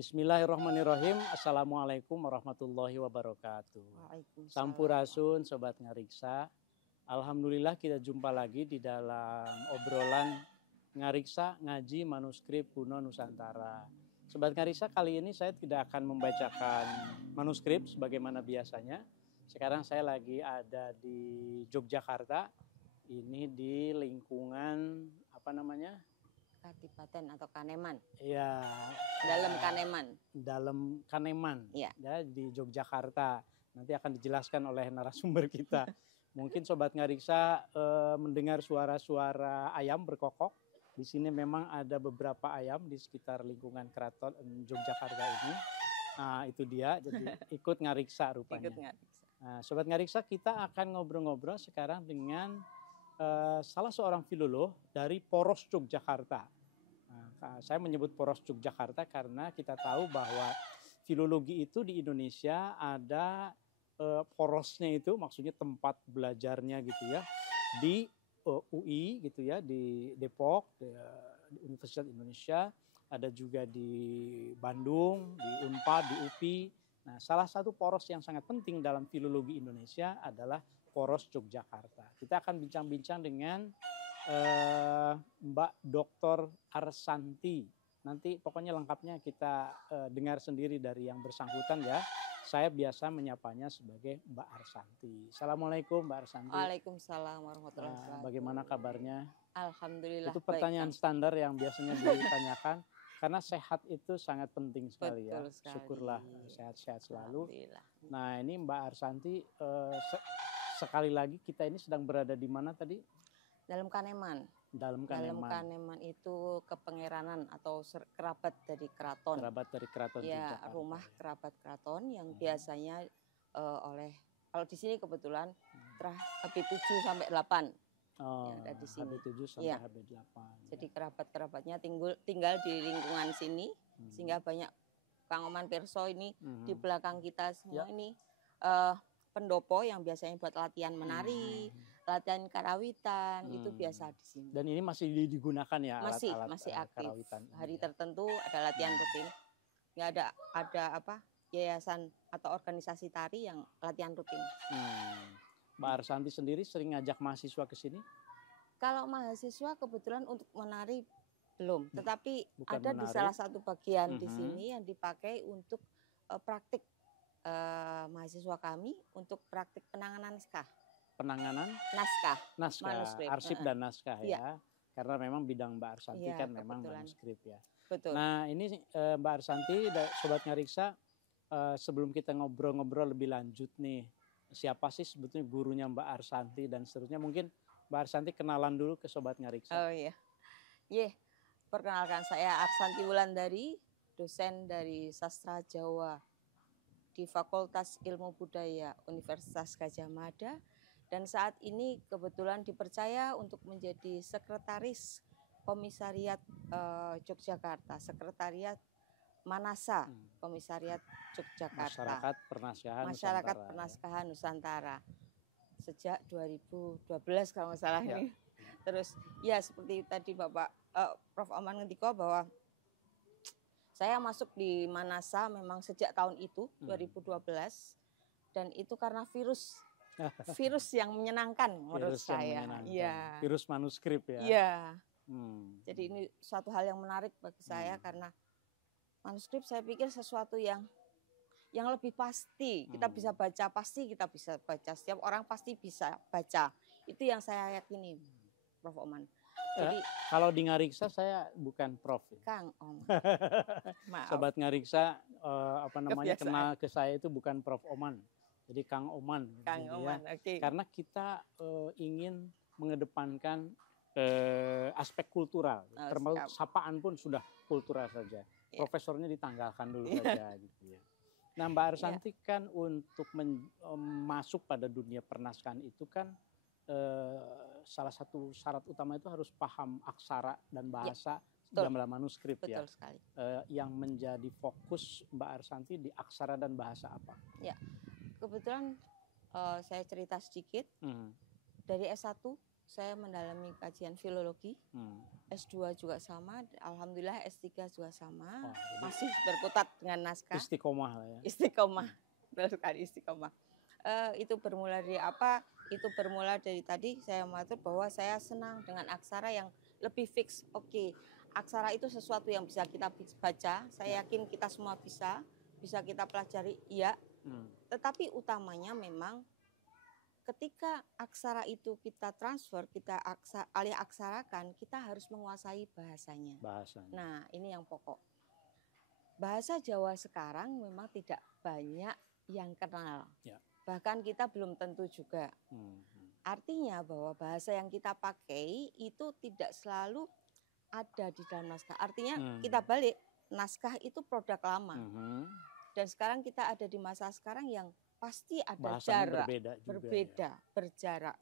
Bismillahirrahmanirrahim. Assalamualaikum warahmatullahi wabarakatuh. Waalaikumsalam. Sampurasun Sobat Ngariksa. Alhamdulillah kita jumpa lagi di dalam obrolan Ngariksa Ngaji Manuskrip Kuno Nusantara. Sobat Ngariksa, kali ini saya tidak akan membacakan manuskrip sebagaimana biasanya. Sekarang saya lagi ada di Yogyakarta. Ini di lingkungan apa namanya? Kadipaten atau Kaneman. Ya, Dalam Kaneman. dalam Kaneman, Ya. ya, di Yogyakarta. Nanti akan dijelaskan oleh narasumber kita. Mungkin Sobat Ngariksa mendengar suara-suara ayam berkokok. Di sini memang ada beberapa ayam di sekitar lingkungan keraton Yogyakarta ini. Nah, itu dia. Jadi ikut ngariksa rupanya. Ikut ngariksa. Nah, Sobat Ngariksa, kita akan ngobrol-ngobrol sekarang dengan salah seorang filolog dari Poros Yogyakarta. Nah, saya menyebut Poros Yogyakarta karena kita tahu bahwa filologi itu di Indonesia ada porosnya, itu maksudnya tempat belajarnya gitu ya, di UI gitu ya, di Depok, di Universitas Indonesia, ada juga di Bandung, di Unpad, di UPI. Nah, salah satu poros yang sangat penting dalam filologi Indonesia adalah Poros Yogyakarta. Kita akan bincang-bincang dengan Mbak Dr. Arsanti. Nanti pokoknya lengkapnya kita dengar sendiri dari yang bersangkutan ya. Saya biasa menyapanya sebagai Mbak Arsanti. Assalamualaikum Mbak Arsanti. Waalaikumsalam warahmatullahi wabarakatuh. Bagaimana kabarnya? Alhamdulillah. Itu pertanyaan baik, standar yang biasanya ditanyakan. Karena sehat itu sangat penting sekali. Betul Ya. sekali. Syukurlah sehat-sehat selalu. Alhamdulillah. Nah, ini Mbak Arsanti, sekali lagi kita ini sedang berada di mana tadi? Dalam Kaneman. Dalam Dalam Kaneman. Kaneman itu kepengeranan atau kerabat dari keraton. Kerabat dari keraton Ya, Yogyakarta. rumah kerabat keraton yang biasanya oleh, kalau di sini kebetulan HB7 sampai 8. Oh, yang ada di sini. HB7 sampai Iya. HB8. Jadi kerabat-kerabatnya tinggal di lingkungan sini, sehingga banyak Kang Oman Pirso ini di belakang kita semua ini pendopo yang biasanya buat latihan menari, latihan karawitan, itu biasa di sini. Dan ini masih digunakan ya Masih alat-alat aktif. karawitan. Hari tertentu ada latihan rutin. Ya ada yayasan atau organisasi tari yang latihan rutin. Mbak Arsanti sendiri sering ngajak mahasiswa ke sini? Kalau mahasiswa kebetulan untuk menari belum, tetapi Bukan ada di menari. salah satu bagian di sini yang dipakai untuk praktik mahasiswa kami untuk praktik penanganan naskah. Penanganan Naskah, naskah, manuskrip. arsip dan naskah ya. Iya. Karena memang bidang Mbak Arsanti Iya, kan memang kebetulan. manuskrip ya. Betul. Nah, ini Mbak Arsanti, Sobat Ngariksa, sebelum kita ngobrol-ngobrol lebih lanjut nih, siapa sih sebetulnya gurunya Mbak Arsanti dan seterusnya, mungkin Mbak Arsanti kenalan dulu ke Sobat Ngariksa. Oh iya. Perkenalkan, saya Arsanti Wulandari, dosen dari Sastra Jawa di Fakultas Ilmu Budaya Universitas Gadjah Mada, dan saat ini kebetulan dipercaya untuk menjadi sekretaris Komisariat Yogyakarta, Sekretariat Manasa, Komisariat Yogyakarta. Masyarakat Pernaskahan Pernaskahan Nusantara. Sejak 2012 kalau nggak salah ini. Terus ya seperti tadi Bapak Prof. Oman ngendiko bahwa saya masuk di Manasa memang sejak tahun itu 2012, dan itu karena virus yang menyenangkan menurut Virus yang saya. menyenangkan. Iya. Virus manuskrip ya. Iya. Jadi ini suatu hal yang menarik bagi saya karena manuskrip saya pikir sesuatu yang lebih pasti. Kita bisa baca, pasti kita bisa baca. Setiap orang pasti bisa baca. Itu yang saya yakini, Prof. Oman. Jadi kalau di Ngariksa saya bukan Prof. Kang Om. Maaf. Sobat Ngariksa Kebiasaan. kenal ke saya itu bukan Prof. Oman. Jadi Kang Oman. Kang gitu Oman, ya. oke. Karena kita ingin mengedepankan aspek kultural. Termasuk sapaan pun sudah kultural saja. Profesornya ditanggalkan dulu saja gitu ya. Nah, Mbak Arsanti kan untuk masuk pada dunia pernaskahan itu kan salah satu syarat utama itu harus paham aksara dan bahasa dalam manuskrip. Betul ya. sekali. Yang menjadi fokus Mbak Arsanti di aksara dan bahasa apa? Ya, kebetulan saya cerita sedikit. Dari S1 saya mendalami kajian filologi. S2 juga sama, alhamdulillah S3 juga sama. Oh, jadi Masih berkutat dengan naskah. istiqomah lah ya. Istiqomah, betul sekali istiqomah. Itu bermula dari apa? Itu bermula dari tadi saya mengatur bahwa saya senang dengan aksara yang lebih fix. Oke, aksara itu sesuatu yang bisa kita baca. Saya yakin kita semua bisa kita pelajari, iya. Tetapi utamanya memang ketika aksara itu kita transfer, kita alih aksarakan, kita harus menguasai bahasanya. Nah, ini yang pokok. Bahasa Jawa sekarang memang tidak banyak yang kenal. Ya. Bahkan kita belum tentu juga. Artinya bahwa bahasa yang kita pakai itu tidak selalu ada di dalam naskah. Artinya kita balik, naskah itu produk lama. Dan sekarang kita ada di masa sekarang yang pasti ada bahasanya jarak, berbeda, berjarak.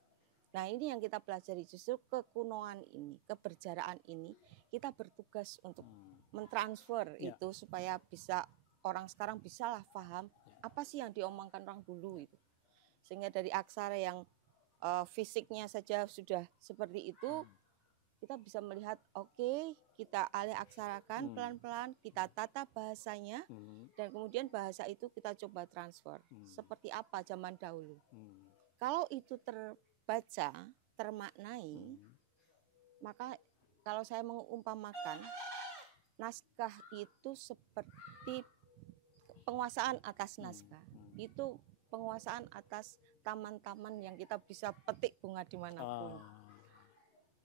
Nah, ini yang kita pelajari, justru kekunoan ini, keberjaraan ini, kita bertugas untuk mentransfer itu supaya bisa orang sekarang bisalah paham apa sih yang diomongkan orang dulu itu. Sehingga dari aksara yang fisiknya saja sudah seperti itu, kita bisa melihat, oke, kita alih aksarakan pelan-pelan, kita tata bahasanya, dan kemudian bahasa itu kita coba transfer. Seperti apa zaman dahulu. Kalau itu terbaca, termaknai, maka kalau saya mengumpamakan, naskah itu seperti penguasaan atas naskah. Itu penguasaan atas taman-taman yang kita bisa petik bunga dimanapun.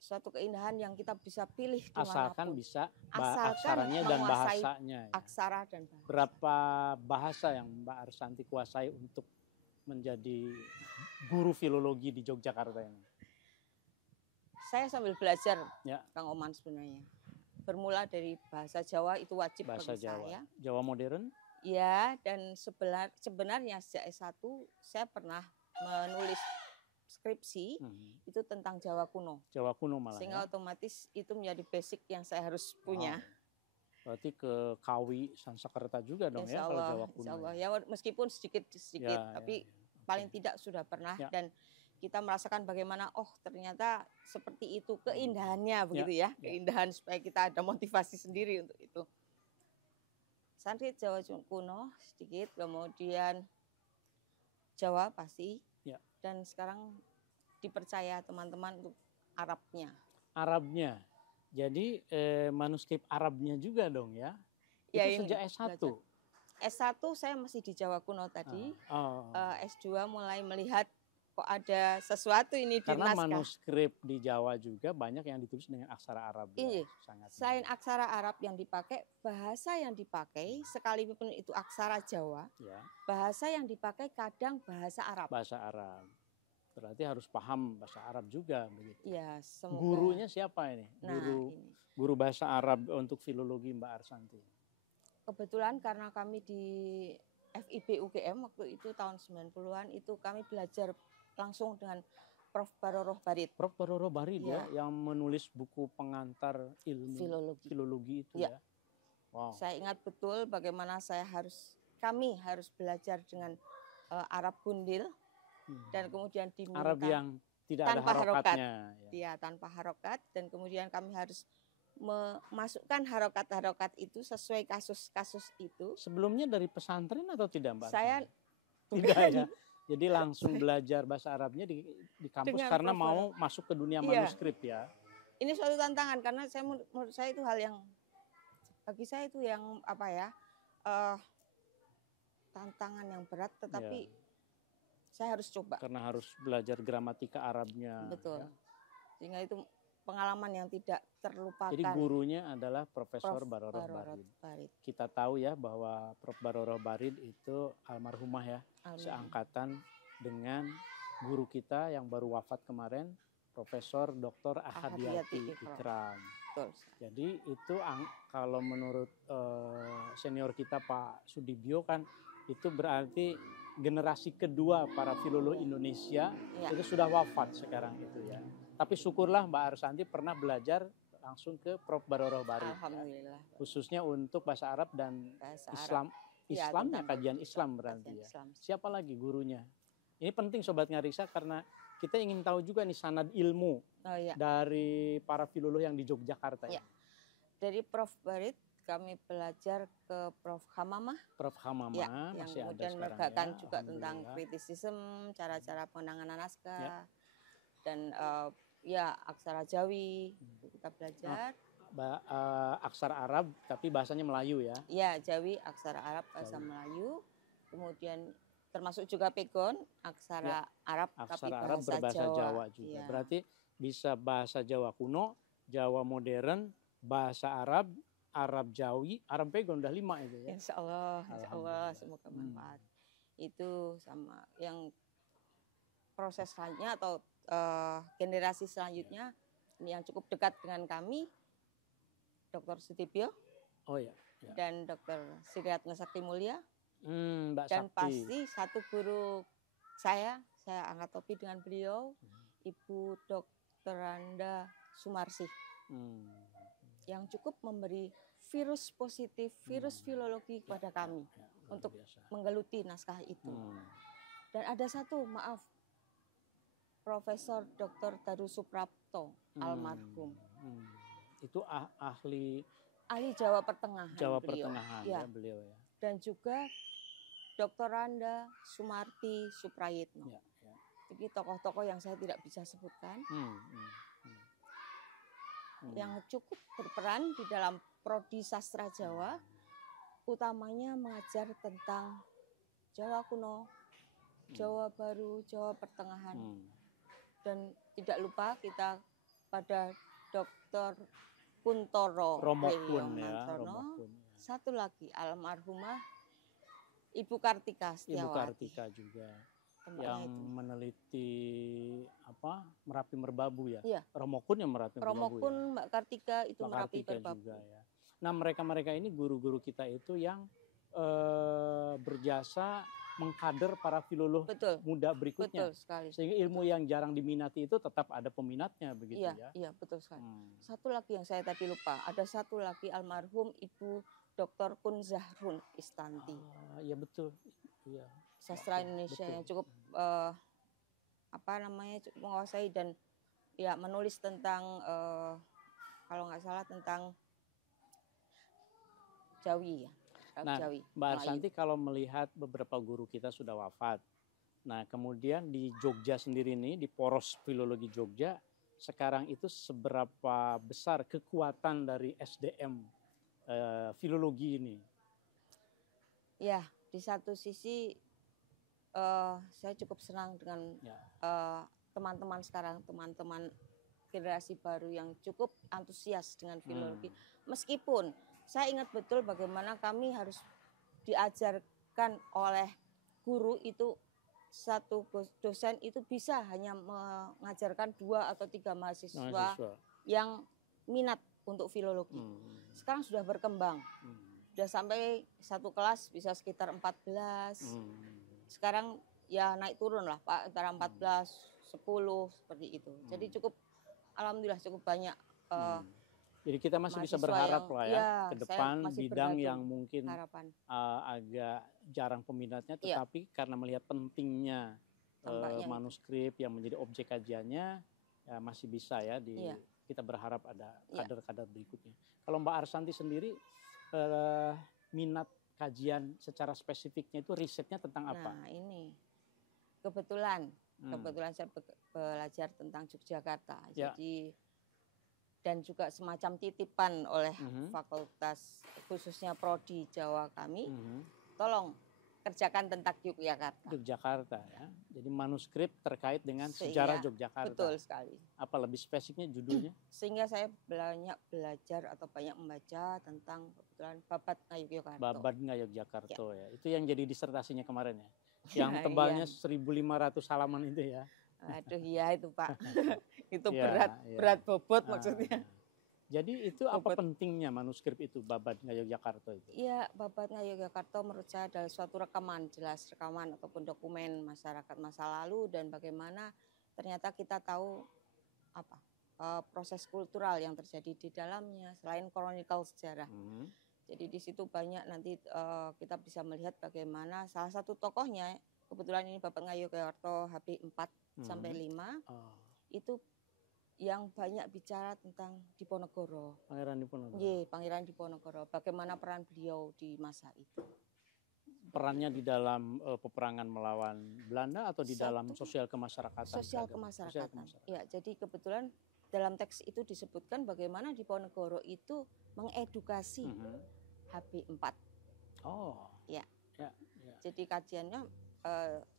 Suatu keindahan yang kita bisa pilih asalkan dimanapun. Bisa aksaranya dan bahasanya. Aksara dan bahasa. Berapa bahasa yang Mbak Arsanti kuasai untuk menjadi guru filologi di Yogyakarta ini? Saya sambil belajar, Kang Oman sebenarnya. Bermula dari bahasa Jawa itu wajib bahasa bagi Jawa. saya. Jawa modern? Ya, dan sebenarnya sejak S1 saya pernah menulis skripsi itu tentang Jawa kuno. Jawa kuno malah. Sehingga otomatis itu menjadi basic yang saya harus punya. Berarti ke Kawi, Sansekerta juga dong Insya Allah, kalau Jawa kuno. Insya Allah. Ya meskipun sedikit tapi paling tidak sudah pernah dan kita merasakan bagaimana ternyata seperti itu keindahannya begitu ya. Keindahan supaya kita ada motivasi sendiri untuk itu. Sanskrit Jawa kuno sedikit, kemudian Jawa pasti. Dan sekarang dipercaya teman-teman untuk Arabnya. Arabnya. Jadi manuskrip Arabnya juga dong ya? Itu sejak S1? Belajar. S1 saya masih di Jawa kuno tadi. S2 mulai melihat kok ada sesuatu ini di naskah. Karena manuskrip di Jawa juga banyak yang ditulis dengan aksara Arab. Iya. Selain aksara Arab yang dipakai, bahasa yang dipakai sekalipun itu aksara Jawa, bahasa yang dipakai kadang bahasa Arab. Bahasa Arab. Berarti harus paham bahasa Arab juga begitu. Iya, semoga. Gurunya siapa ini? Guru bahasa Arab untuk filologi Mbak Arsanti. Kebetulan karena kami di FIB UGM waktu itu tahun 90-an itu kami belajar langsung dengan Prof. Baroroh Barid. Prof. Baroroh Barid ya, yang menulis buku pengantar ilmu filologi itu ya. Wow. Saya ingat betul bagaimana kami harus belajar dengan Arab Gundil dan kemudian diminta Arab yang tidak ada harokatnya. Iya, tanpa harokat dan kemudian kami harus memasukkan harokat-harokat itu sesuai kasus-kasus itu. Sebelumnya dari pesantren atau tidak, Mbak? Saya tidak ya. Jadi langsung belajar bahasa Arabnya di kampus dengan karena mau masuk ke dunia manuskrip ya. Ini suatu tantangan karena menurut saya itu hal yang bagi saya itu yang tantangan yang berat, tetapi saya harus coba. Karena harus belajar gramatika Arabnya. Betul. Ya. Sehingga itu pengalaman yang tidak terlupakan. Jadi gurunya adalah Profesor Baroroh Barid. Kita tahu ya bahwa Prof. Baroroh Barid itu almarhumah ya. Seangkatan dengan guru kita yang baru wafat kemarin, Profesor Dr. Ahadiyati Ikram. Jadi itu kalau menurut senior kita Pak Sudibyo kan itu berarti generasi kedua para filolog Indonesia itu sudah wafat sekarang itu ya. Tapi syukurlah Mbak Arsanti pernah belajar langsung ke Prof. Baroroh Barid. Alhamdulillah. Ya. Khususnya untuk bahasa Arab dan Islam. Islamnya kajian Islam berarti ya. Siapa lagi gurunya? Ini penting Sobat Ngariksa karena kita ingin tahu juga nih sanad ilmu Oh iya. dari para filoloh yang di Yogyakarta Iya. ya? Dari Prof. Barit kami belajar ke Prof. Hamamah. Prof. Hamamah Ya, yang masih ada kemudian sekarang menegakkan ya, juga tentang alhamdulillah. kritisisme, cara-cara penanganan Ya. naskah, dan ya aksara Jawi itu kita Nah, belajar. aksara Arab tapi bahasanya Melayu ya? Ya, Jawi, aksara Arab, bahasa Jawi. Melayu. Kemudian termasuk juga pegon, Ya, aksara Arab tapi aksara Arab bahasa berbahasa Jawa. Jawa juga. Iya. Berarti bisa bahasa Jawa kuno, Jawa modern, bahasa Arab, Arab Jawi, Arab pegon udah 5 itu ya. Insya Allah, Alhamdulillah. semoga manfaat. Itu sama yang proses selanjutnya atau generasi selanjutnya ini yang cukup dekat dengan kami, Dr. Sutibyo Oh ya. dan Dr. Siriatna Sakti Mulia. Mbak Dan Sakti. pasti satu guru saya angkat topi dengan beliau, Ibu Dr. Randa Sumarsih, yang cukup memberi virus positif, virus filologi kepada kami untuk biasa. menggeluti naskah itu. Dan ada satu, maaf, Profesor Dr. Daru Suprapto, almarhum. Itu ahli Jawa Pertengahan. Jawa beliau. Pertengahan Ya. ya beliau ya. Dan juga Dr. Randa Sumarti Suprayitno. Ya. Jadi tokoh-tokoh yang saya tidak bisa sebutkan, yang cukup berperan di dalam prodi sastra Jawa, utamanya mengajar tentang Jawa kuno, Jawa baru, Jawa Pertengahan. Dan tidak lupa kita pada Dr. Kuntoro Romokun ya. Satu lagi almarhumah Ibu Kartika Setiawati. Ibu Kartika juga yang meneliti Merapi Merbabu ya. Iya. Romokun yang Merapi Merbabu. Romokun ya? Mbak Kartika itu Mbak Merapi Kartika Merbabu juga ya. Nah mereka ini guru-guru kita itu yang berjasa mengkader para filoloh muda berikutnya. Betul sekali. Sehingga ilmu yang jarang diminati itu tetap ada peminatnya begitu ya. Iya, betul sekali. Satu lagi yang saya tadi lupa, ada satu lagi almarhum Ibu Dr. Kun Zahrun Istanti. Iya betul. Iya. Sastra Indonesia yang cukup cukup menguasai dan ya menulis tentang kalau nggak salah tentang Jawi ya. Nah, Jawi, Mbak Arsanti kalau melihat beberapa guru kita sudah wafat. Nah, kemudian di Jogja sendiri ini, di poros filologi Jogja, sekarang itu seberapa besar kekuatan dari SDM filologi ini? Ya, di satu sisi saya cukup senang dengan teman-teman sekarang, teman-teman generasi baru yang cukup antusias dengan filologi. Meskipun saya ingat betul bagaimana kami harus diajarkan oleh guru itu, satu dosen itu bisa hanya mengajarkan 2 atau 3 mahasiswa yang minat untuk filologi. Sekarang sudah berkembang. Sudah sampai satu kelas bisa sekitar 14. Sekarang ya naik turun lah Pak, antara 14, 10 seperti itu. Jadi cukup alhamdulillah cukup banyak. Jadi kita masih bisa berharap lah ya ke depan bidang yang mungkin agak jarang peminatnya, tetapi karena melihat pentingnya manuskrip yang menjadi objek kajiannya, ya masih bisa ya kita berharap ada kader-kader berikutnya. Kalau Mbak Arsanti sendiri minat kajian secara spesifiknya itu risetnya tentang apa? Nah ini kebetulan saya belajar tentang Yogyakarta. Jadi dan juga semacam titipan oleh fakultas khususnya prodi Jawa kami, tolong kerjakan tentang Yogyakarta ya. Jadi manuskrip terkait dengan sejarah Yogyakarta. Betul sekali. Apa lebih spesifiknya judulnya? Sehingga saya banyak belajar atau banyak membaca tentang kebetulan Babad Ngayogyakarta. Babad Ngayogyakarta ya. Itu yang jadi disertasinya kemarin ya. Yang tebalnya 1.500 halaman itu ya. Aduh iya itu Pak. Itu berat bobot maksudnya. Jadi itu apa pentingnya manuskrip itu, Babad Ngayogyakarta itu? Iya, Babad Ngayogyakarta menurut saya adalah suatu rekaman, jelas rekaman ataupun dokumen masyarakat masa lalu dan bagaimana ternyata kita tahu proses kultural yang terjadi di dalamnya selain kronikal sejarah. Jadi di situ banyak nanti kita bisa melihat bagaimana salah satu tokohnya, kebetulan ini Babad Ngayogyakarta HB 4 sampai 5 itu yang banyak bicara tentang Diponegoro. Pangeran Diponegoro. Nggih, Pangeran Diponegoro. Bagaimana peran beliau di masa itu? Perannya di dalam peperangan melawan Belanda atau di dalam Satu, sosial kemasyarakatan? Sosial keagamaan? kemasyarakatan. Ya, jadi kebetulan dalam teks itu disebutkan bagaimana Diponegoro itu mengedukasi HB4. Oh. Ya. Ya. Jadi kajiannya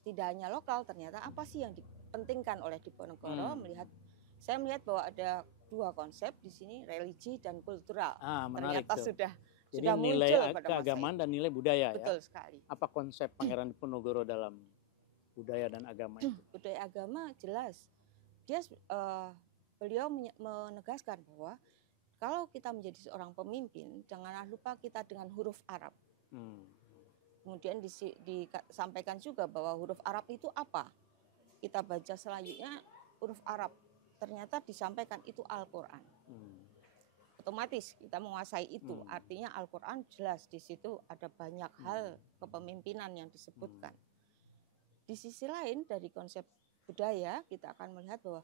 tidak hanya lokal, ternyata apa sih yang dipentingkan oleh Diponegoro. Saya melihat bahwa ada dua konsep di sini, religi dan kultural. Menarik ternyata tuh. Jadi sudah nilai muncul pada keagamaan dan nilai budaya. Betul ya. Sekali. Apa konsep Pangeran Diponegoro dalam budaya dan agama itu? Budaya agama jelas. Beliau menegaskan bahwa kalau kita menjadi seorang pemimpin, janganlah lupa kita dengan huruf Arab. Kemudian disampaikan juga bahwa huruf Arab itu apa? Kita baca selanjutnya huruf Arab. Ternyata disampaikan itu Al-Quran. Otomatis kita menguasai itu. Artinya Al-Quran jelas di situ ada banyak hal kepemimpinan yang disebutkan. Di sisi lain dari konsep budaya kita akan melihat bahwa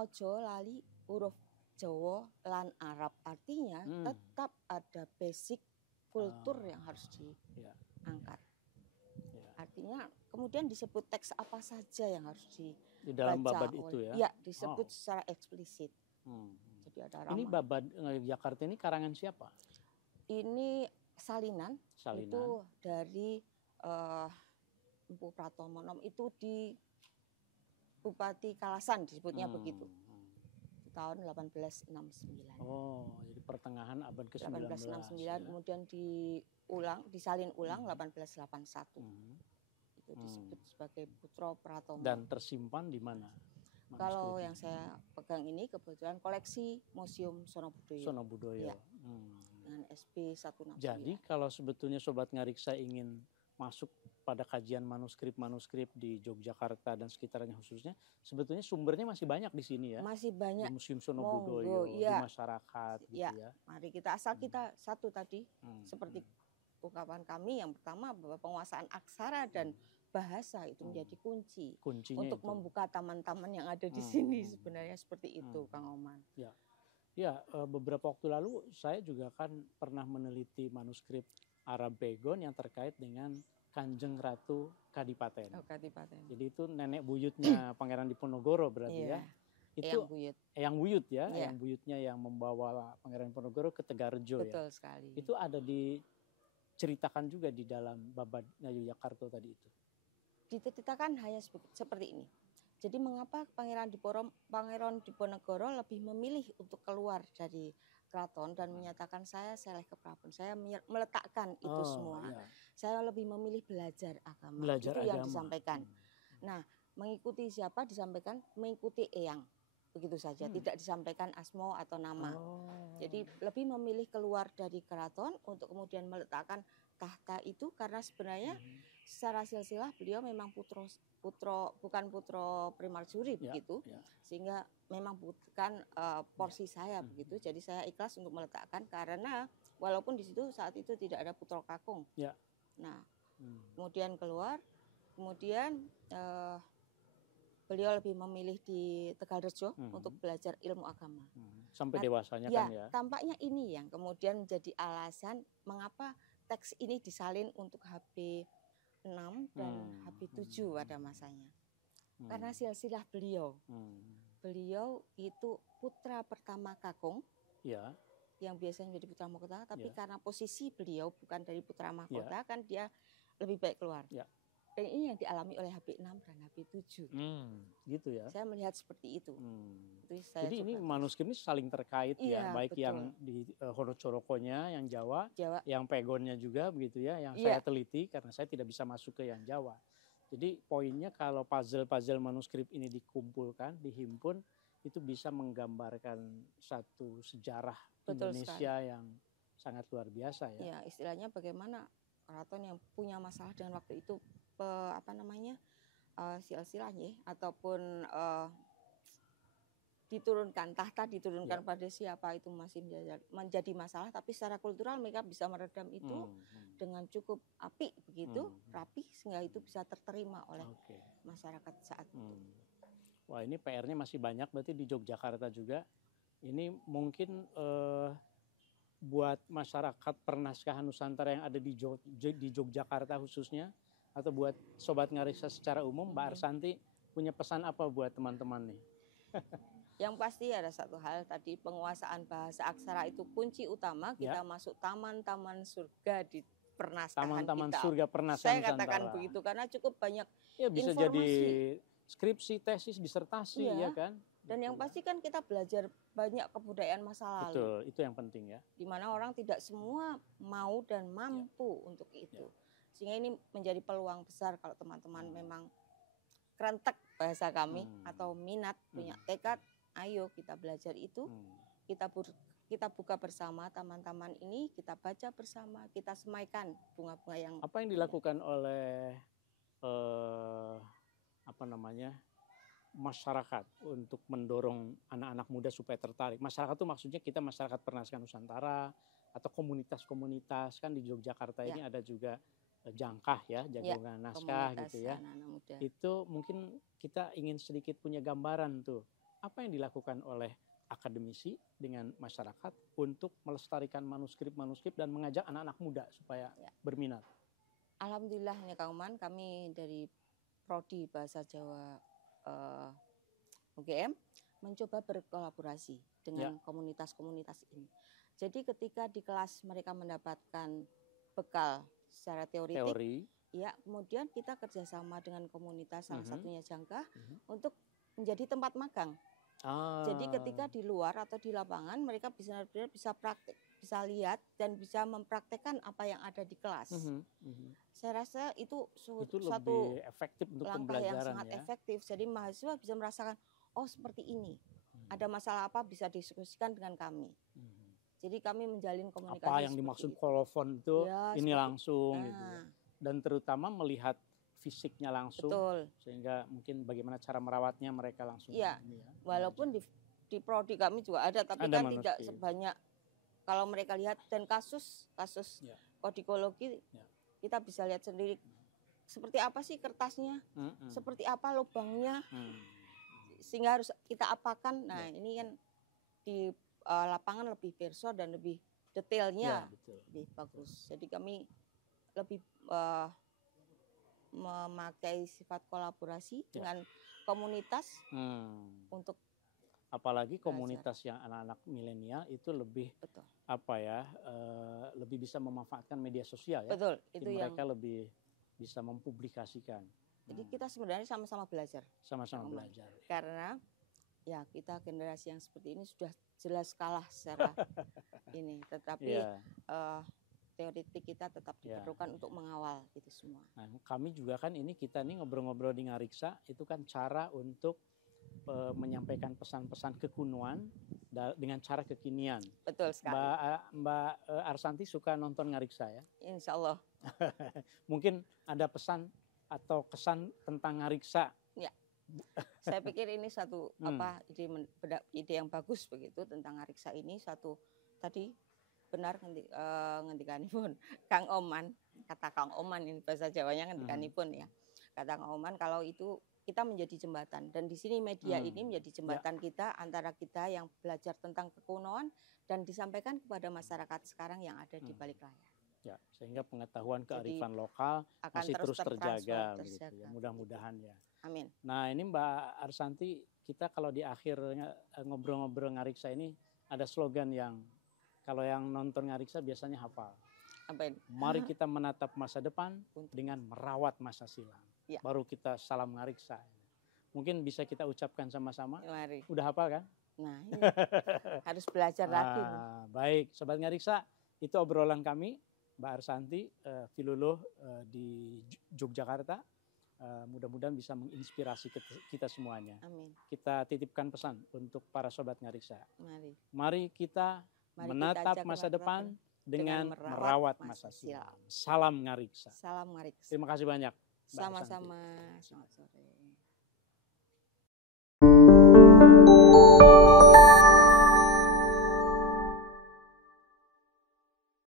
ojo lali huruf Jawa lan Arab. Artinya tetap ada basic kultur yang harus diangkat. Artinya kemudian disebut teks apa saja yang harus di dalam babad itu ya? Ya, disebut secara eksplisit. Jadi ada ini babad Jakarta ini karangan siapa? Ini salinan. Salinan. Itu dari Empu Pratomonom itu di Bupati Kalasan disebutnya begitu. Tahun 1869. Oh, jadi pertengahan abad ke-19. 1869 ya. Kemudian disalin ulang 1881. Itu disebut sebagai Putra Pratomo. Dan tersimpan di mana? Kalau yang saya pegang ini kebetulan koleksi Museum Sonobudoyo. Sonobudoyo. Ya. Dengan SB 169. Jadi kalau sebetulnya Sobat Ngariksa ingin masuk pada kajian manuskrip di Yogyakarta dan sekitarnya khususnya, sebetulnya sumbernya masih banyak di sini ya. Masih banyak. Di Museum Sonobudoyo, di masyarakat gitu ya. Mari kita asal kita satu tadi seperti ungkapan kami yang pertama bahwa penguasaan aksara dan bahasa itu menjadi kuncinya untuk itu. Membuka taman-taman yang ada di sini sebenarnya seperti itu, Kang Oman. Ya, beberapa waktu lalu saya juga kan pernah meneliti manuskrip Arab Pegon yang terkait dengan Kanjeng Ratu Kadipaten. Oh, Kadipaten. Jadi itu nenek buyutnya Pangeran Diponegoro berarti ya. Itu Eyang Buyut ya, Eyang Buyutnya yang membawa Pangeran Diponegoro ke Tegarrejo. Betul sekali. Itu ada diceritakan juga di dalam babad Yogyakarta tadi itu. Diceritakan hanya seperti ini. Jadi mengapa Pangeran Diponegoro lebih memilih untuk keluar dari keraton dan menyatakan saya seleh ke prabon. Saya meletakkan itu semua. Saya lebih memilih belajar agama. Itu yang disampaikan. Nah, mengikuti siapa disampaikan? Mengikuti Eyang. Begitu saja, tidak disampaikan asmo atau nama. Jadi lebih memilih keluar dari keraton untuk kemudian meletakkan tahta itu karena sebenarnya secara silsilah beliau memang bukan putra Primarsuri begitu, sehingga memang bukan porsi saya begitu. Jadi saya ikhlas untuk meletakkan karena walaupun di situ saat itu tidak ada putra kakung. Nah, kemudian keluar, kemudian beliau lebih memilih di Tegalrejo untuk belajar ilmu agama. Sampai dewasanya kan ya. Tampaknya ini yang kemudian menjadi alasan mengapa teks ini disalin untuk HB6 dan HB7 pada masanya. Karena silsilah beliau. Beliau itu putra pertama kakung. Yang biasanya menjadi putra mahkota, tapi karena posisi beliau bukan dari putra mahkota kan dia lebih baik keluar. Dan ini yang dialami oleh HB6 dan HB7. Gitu ya. Saya melihat seperti itu. Jadi ini manuskrip ini saling terkait ya, baik betul. Yang di Honocorokonya, yang Jawa, yang Pegonnya juga begitu ya, yang saya teliti karena saya tidak bisa masuk ke yang Jawa. Jadi poinnya kalau puzzle-puzzle manuskrip ini dikumpulkan, dihimpun, itu bisa menggambarkan satu sejarah betul Indonesia sekali. Yang sangat luar biasa ya. Ya, istilahnya bagaimana keraton yang punya masalah dengan waktu itu silsilahnya ataupun diturunkan tahta pada siapa itu masih menjadi masalah, tapi secara kultural mereka bisa meredam itu dengan cukup apik begitu, rapi sehingga itu bisa terterima oleh masyarakat saat itu. Wah, ini PR-nya masih banyak berarti di Yogyakarta juga. Ini mungkin buat masyarakat pernaskahan Nusantara yang ada di Yogyakarta khususnya, atau buat Sobat Ngariksa secara umum, Mbak Arsanti punya pesan apa buat teman-teman nih? Yang pasti ada satu hal tadi, penguasaan bahasa aksara itu kunci utama kita masuk taman-taman surga di pernaskahan Taman-taman kita. surga pernaskahan Saya Nusantara. katakan begitu karena cukup banyak ya bisa informasi. Jadi skripsi, tesis, disertasi ya kan. Dan yang pasti kan kita belajar banyak kebudayaan masa lalu. Betul, itu yang penting ya. Di mana orang tidak semua mau dan mampu untuk itu. Sehingga ini menjadi peluang besar kalau teman-teman memang kerentek bahasa kami atau minat, punya tekad, ayo kita belajar itu. Kita buka bersama taman-taman ini, kita baca bersama, kita semaikan bunga-bunga yang... Apa yang dilakukan oleh masyarakat untuk mendorong anak-anak muda supaya tertarik? Masyarakat itu maksudnya kita masyarakat pernaskahan Nusantara atau komunitas-komunitas, kan di Yogyakarta ini ada juga Jangkah ya, Jagungan Naskah gitu ya. Itu mungkin kita ingin sedikit punya gambaran tuh, apa yang dilakukan oleh akademisi dengan masyarakat untuk melestarikan manuskrip-manuskrip dan mengajak anak-anak muda supaya berminat. Alhamdulillah ya Kang Oman, kami dari Prodi Bahasa Jawa UGM mencoba berkolaborasi dengan komunitas-komunitas ini. Jadi ketika di kelas mereka mendapatkan bekal secara teoritik, ya kemudian kita kerjasama dengan komunitas salah satunya Jangkah untuk menjadi tempat magang. Jadi ketika di luar atau di lapangan mereka bisa praktek, bisa lihat dan bisa mempraktekkan apa yang ada di kelas. Saya rasa itu suatu lebih efektif untuk langkah yang sangat ya. efektif. Jadi mahasiswa bisa merasakan, oh seperti ini. Ada masalah apa bisa diskusikan dengan kami. Jadi kami menjalin komunikasi. Apa yang dimaksud kolofon itu ini langsung gitu ya. Dan terutama melihat fisiknya langsung. Betul. Sehingga mungkin bagaimana cara merawatnya mereka langsung. Iya. Walaupun di prodi kami juga ada, tapi kan tidak sebanyak kalau mereka lihat. Dan kasus kodikologi kita bisa lihat sendiri seperti apa sih kertasnya, seperti apa lubangnya, sehingga harus kita apakan. Nah ini kan di lapangan lebih perso dan lebih detailnya lebih bagus. Jadi kami lebih memakai sifat kolaborasi dengan komunitas untuk apalagi komunitas yang anak-anak milenial itu lebih lebih bisa memanfaatkan media sosial ya. Betul, itu mereka lebih bisa mempublikasikan. Jadi kita sebenarnya sama-sama belajar. Sama-sama belajar. Karena ya kita generasi yang seperti ini sudah jelas kalah secara ini, tetapi teoritik kita tetap diperlukan untuk mengawal itu semua. Nah, kami juga kan kita ngobrol-ngobrol di Ngariksa itu kan cara untuk menyampaikan pesan-pesan kekunuan dengan cara kekinian. Betul sekali. Mbak Arsanti suka nonton Ngariksa ya? Insya Allah. Mungkin ada pesan atau kesan tentang Ngariksa? Ya. Saya pikir ini satu ide yang bagus begitu tentang Ngariksa ini. Satu tadi benar ngendikanipun Kang Oman, kata Kang Oman ini bahasa Jawanya ngendikanipun ya. Kata Kang Oman kalau itu kita menjadi jembatan, dan di sini media ini menjadi jembatan kita antara kita yang belajar tentang kekunoan dan disampaikan kepada masyarakat sekarang yang ada di balik layar. Ya, sehingga pengetahuan kearifan lokal masih terus terjaga gitu ya. Mudah-mudahan ya. Amin. Nah, ini Mbak Arsanti, kita kalau di akhir ngobrol-ngobrol Ngariksa ini ada slogan yang kalau yang nonton Ngariksa biasanya hafal. Apa ini? Mari kita menatap masa depan dengan merawat masa silam. Ya. Baru kita salam Ngariksa. Mungkin bisa kita ucapkan sama-sama. Mari. Udah hafal kan? Nah, ini harus belajar lagi. Baik, Sobat Ngariksa, itu obrolan kami, Mbak Arsanti, filolog di Yogyakarta. Mudah-mudahan bisa menginspirasi kita semuanya. Amin. Kita titipkan pesan untuk para Sobat Ngariksa. Mari kita menatap masa depan dengan merawat masa silam. Salam Ngariksa. Salam Ngariksa. Terima kasih banyak. Sama-sama. Selamat sore.